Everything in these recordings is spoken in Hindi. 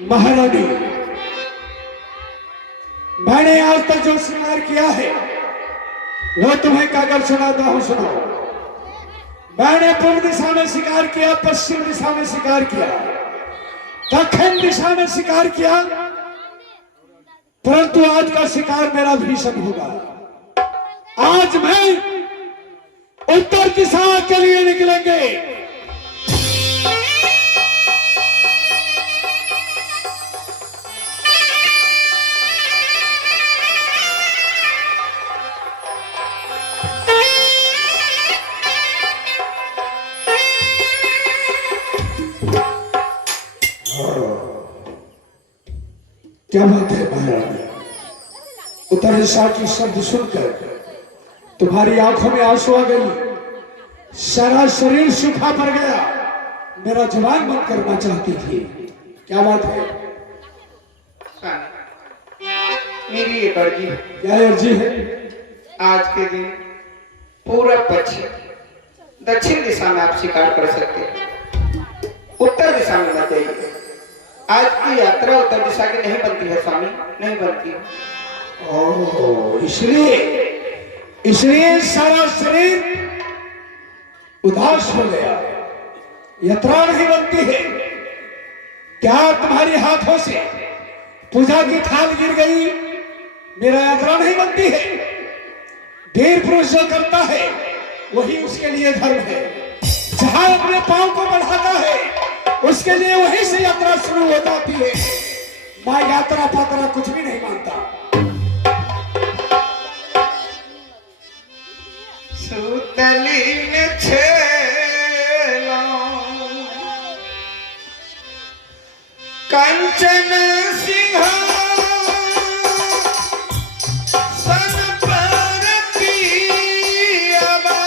महारानी, मैंने आज तक जो शिकार किया है वो तुम्हें कागज सुनाता हूं, सुनो। मैंने पूर्व दिशा में शिकार किया, पश्चिम दिशा में शिकार किया, दक्षिण दिशा में शिकार किया, परंतु आज का शिकार मेरा भीषण होगा। आज मैं उत्तर दिशा के लिए निकलेंगे। क्या बात है महारानी, उत्तर दिशा की शब्द सुनकर तुम्हारी आंखों में आंसू आ गई, सारा शरीर सूखा पड़ गया, मेरा जवान बंद करना चाहती थी। क्या बात है? मेरी एक अर्जी। क्या अर्जी है? आज के दिन पूर्व पश्चिम दक्षिण दिशा में आप शिकार कर सकते हैं, उत्तर दिशा में मत जाइए। आज की यात्रा उत्तर दिशा की नहीं बनती है स्वामी, नहीं बनती। ओह, इसलिए सारा शरीर उदास हो गया, यात्रा नहीं बनती है। क्या तुम्हारे हाथों से पूजा की थाल गिर गई? मेरा यात्रा नहीं बनती है। वीर पुरुष जो करता है वही उसके लिए धर्म है। जहां अपने पांव को बढ़ाता है उसके लिए वहीं से यात्रा शुरू हो जाती है। मैं यात्रा पात्रा कुछ भी नहीं मानता। सुतली में छेला कंचन सिंहासन पर पियावा,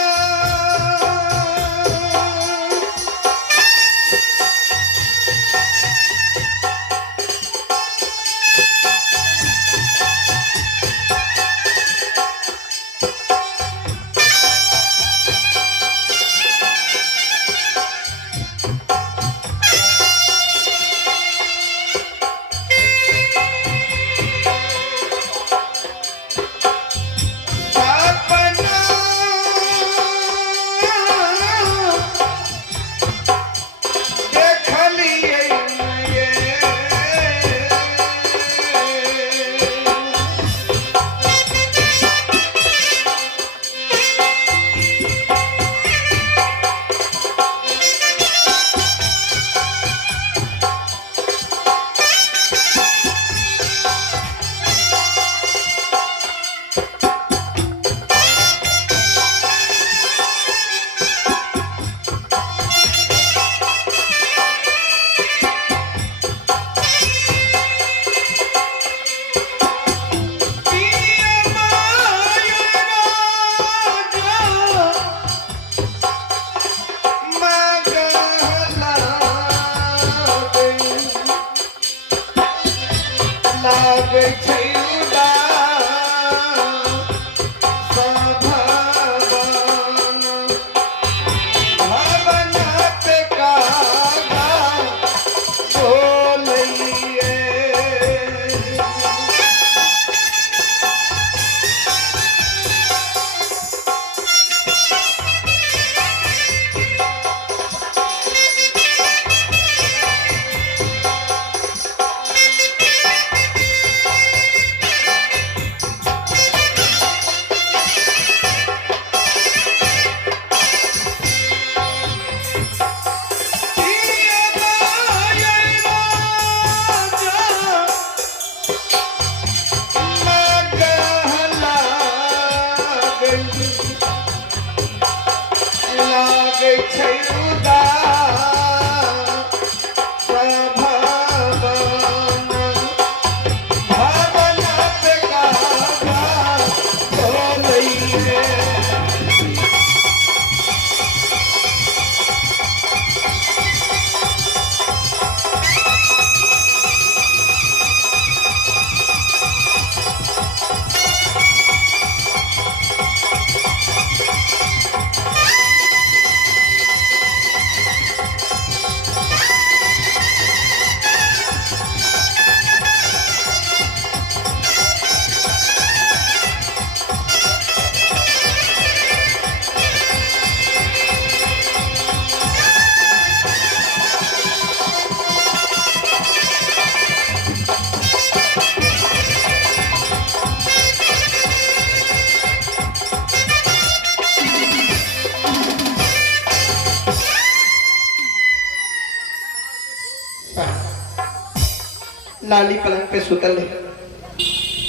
लाली पलंग पे सुतल है।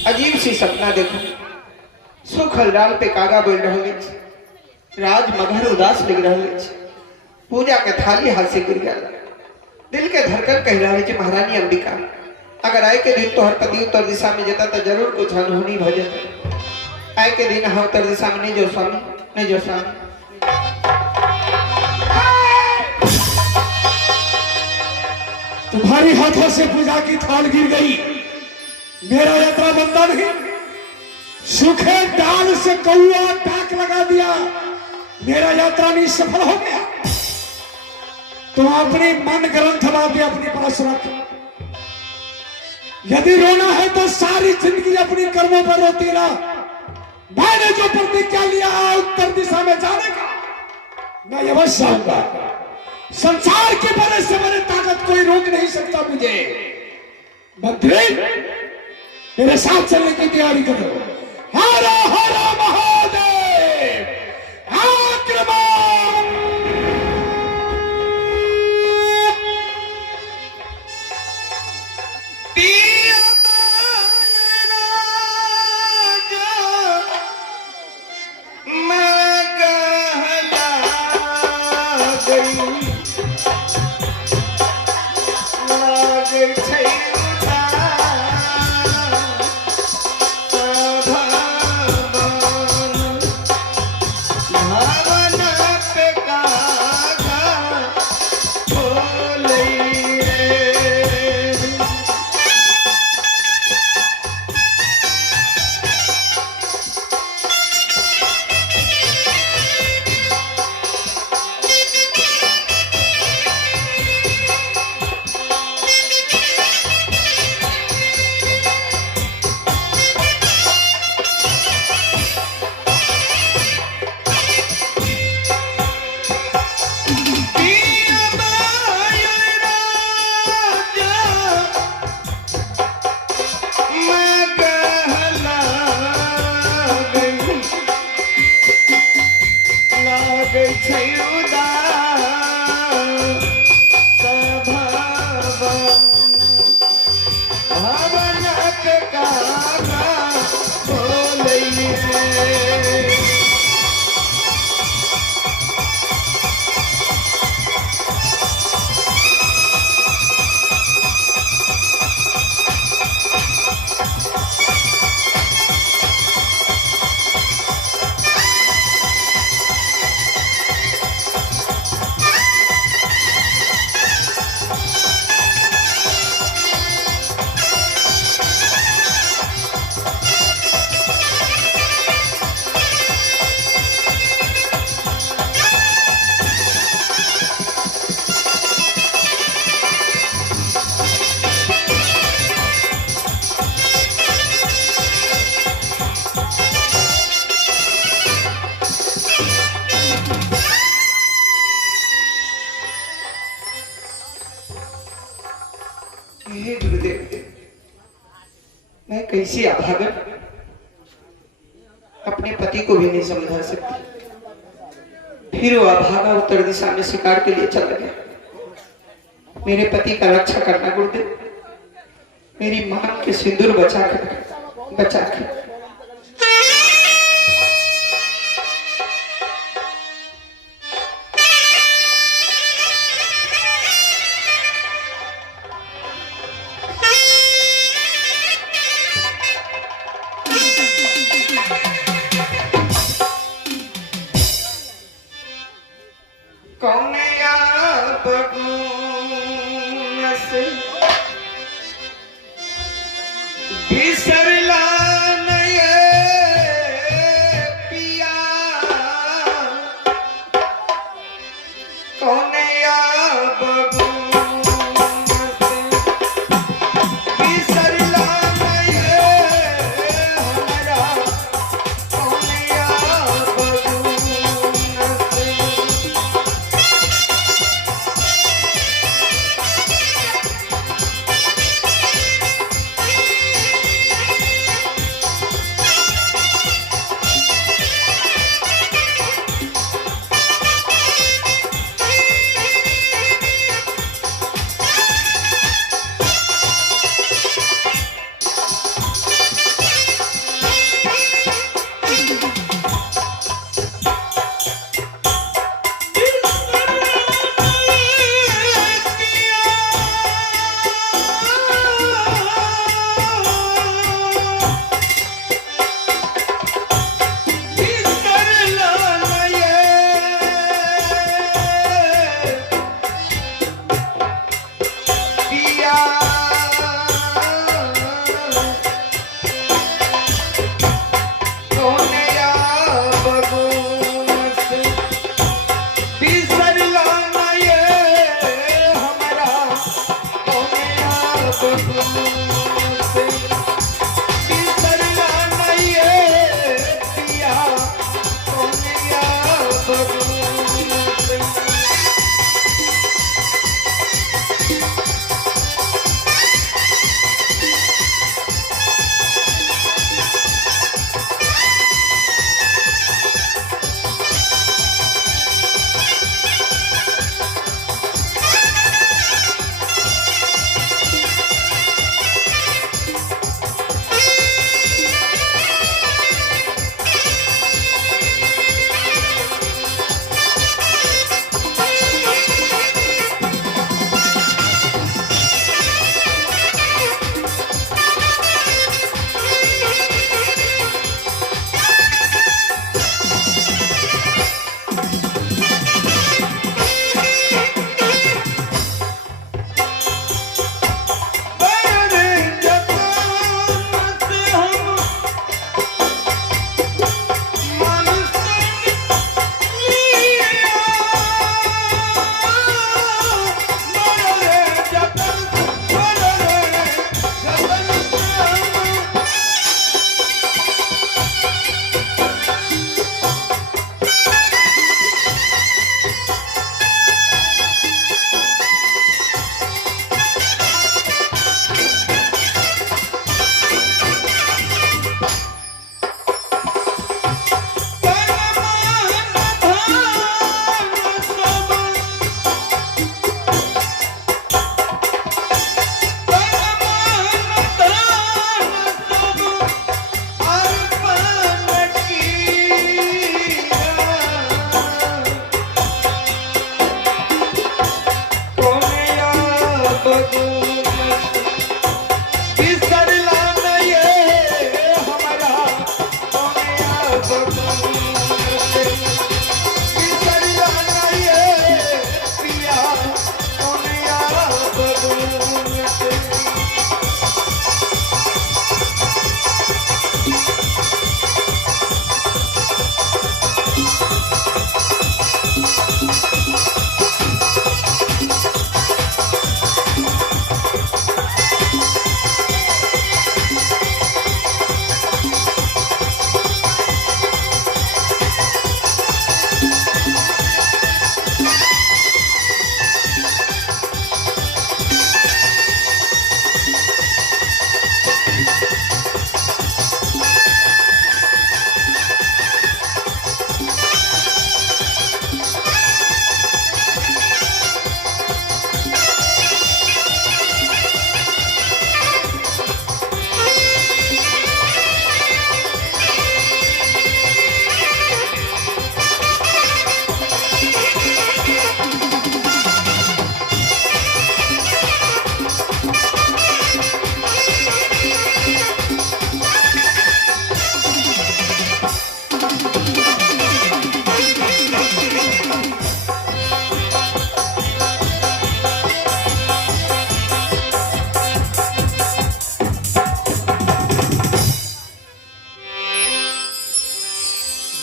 अजीब सी सपना देखो, सुखल डाल पे कागा बोल रहे, राज मगर उदास लग रहे, पूजा के थाली हाथ से गिर गया। दिल के धड़कन कह रहा है महारानी अंबिका, अगर आए के दिन तोहर पति उत्तर दिशा में जाता तो जरूर कुछ अनहोनी भ जाता। आए के दिन हाँ उत्तर दिशा में नहीं जो स्वामी, नहीं जो स्वामी। तुम्हारी हाथों से पूजा की थाल गिर गई, मेरा यात्रा बंदा नहीं। सूखे डाल से कौआ टाक लगा दिया, मेरा यात्रा नहीं सफल हो गया। तुम अपनी मन ग्रंथ बातें अपने पास रख। यदि रोना है तो सारी जिंदगी अपनी कर्मों पर रोती रहा। मैंने जो प्रतिज्ञा लिया उत्तर दिशा में जाने का, मैं अवश्य आऊंगा। संसार के बड़े से बड़े ताकत कोई रोक नहीं सकता मुझे। मंत्री, मेरे साथ चलने की तैयारी करो। हर हर महादेव, आक्रमण। हे गुरुदेव, मैं कैसी अभागन अपने पति को भी नहीं समझा सकती। फिर वो अभागा उत्तर दिशा में शिकार के लिए चला गया। मेरे पति का रक्षा करना गुरुदेव, मेरी मां के सिंदूर बचा के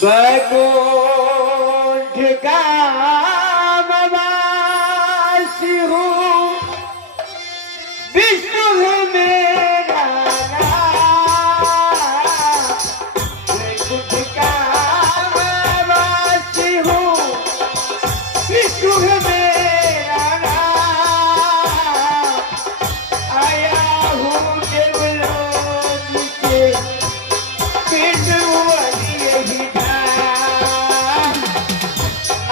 बैकुंठ का वासी हूँ, विष्णु है मेरा नाम। बैकुंठ का वासी हूँ, विष्णु है मेरा नाम। आया हूँ देवलोक से, पिंड वाली यही धाम।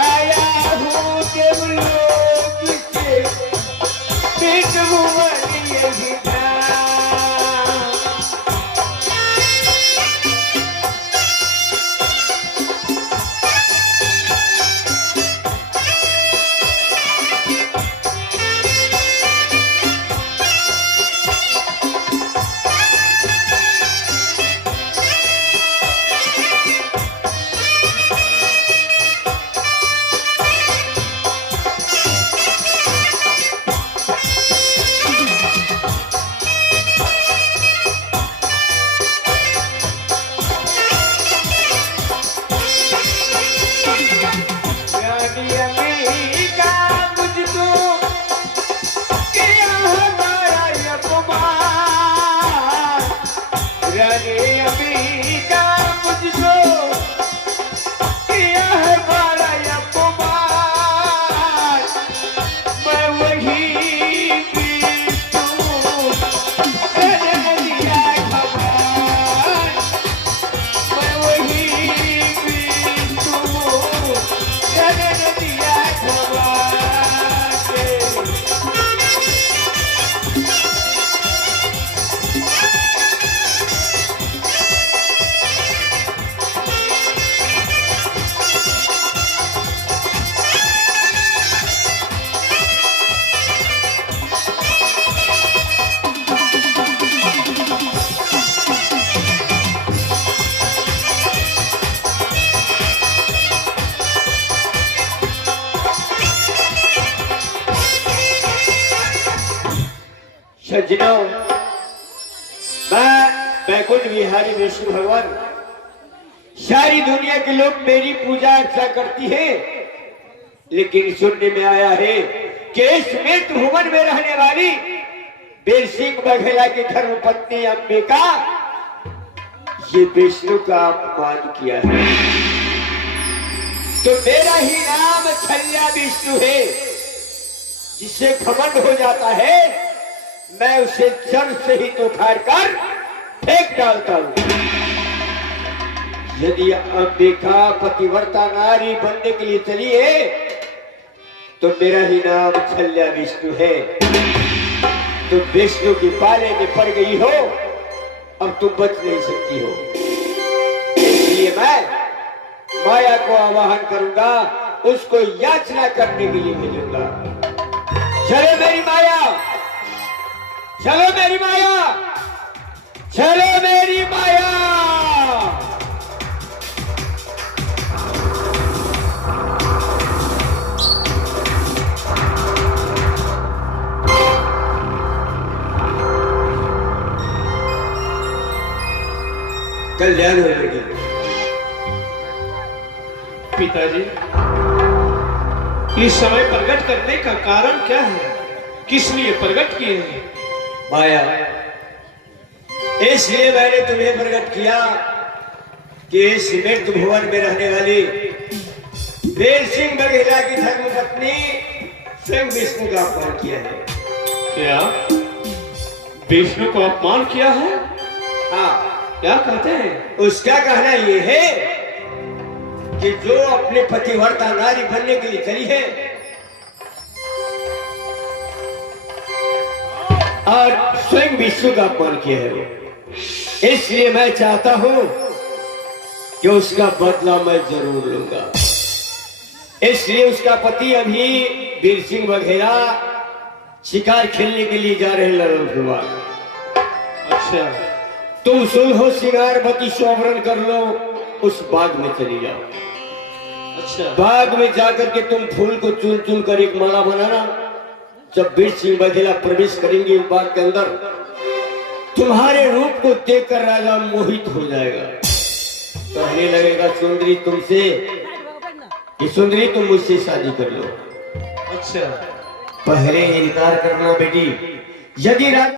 आया हूँ देवलोक से, पिंड वाली यही धाम। रानी अम्बिका मुझको किया हमारा अपमान। रानी अम्बिका मुझको किया हमारा अपमान। मैं वही विष्णु मैंने दिया खबर। मैं वही विष्णु मैंने दिया खबर। सज्जनों, मैं बैकुंठ विहारी विष्णु भगवान, सारी दुनिया के लोग मेरी पूजा अर्चा करती हैं, लेकिन सुनने में आया है कि इस मृत भुवन में रहने वाली बीर सिंह बघेला की धर्मपत्नी अंबिका ये विष्णु का अपमान किया है। तो मेरा ही नाम छल्या विष्णु है। जिससे घमंड हो जाता है मैं उसे जड़ से ही तो उखाड़ कर फेंक डालता हूं। यदि अंबिका पतिव्रता नारी बनने के लिए चली है तो मेरा ही नाम छल्या विष्णु है। तो विष्णु की पाले में पड़ गई हो, अब तुम बच नहीं सकती हो। इसलिए मैं माया को आवाहन करूंगा, उसको याचना करने के लिए भेजूंगा। चलो मेरी माया, चलो मेरी माया, चलो मेरी माया। कल्याण हो बेटी। पिताजी, इस समय प्रकट करने का कारण क्या है? किस लिए प्रकट किए हैं? माया, इसलिए मैंने तुम्हें प्रकट किया कि इस मृत भुवन में रहने वाली बीर सिंह बघेला की धर्मपत्नी स्वयं विष्णु का अपमान किया है। क्या विष्णु को अपमान किया है? हाँ, क्या कहते हैं? उसका कहना यह है कि जो अपने पतिव्रता नारी बनने के लिए चली है और स्वयं विष्णु का अपमान किया है, इसलिए मैं चाहता हूं कि उसका बदला मैं जरूर लूंगा। इसलिए उसका पति अभी बीर सिंह बघेला शिकार खेलने के लिए जा रहे हैं लड़नपुर। अच्छा, तुम सुलहो सिंगारवती सोवरण कर लो, उस बाग में चली जाओ। अच्छा, बाग में जाकर के तुम फूल को चुन चुन कर एक माला बनाना। जब बीर सिंह बघेला प्रवेश करेंगे इस बाग के अंदर, तुम्हारे रूप को देखकर राजा मोहित हो जाएगा। कहने लगेगा सुंदरी तुमसे कि सुंदरी तुम मुझसे शादी कर लो। अच्छा, पहले इनकार करना बेटी, यदि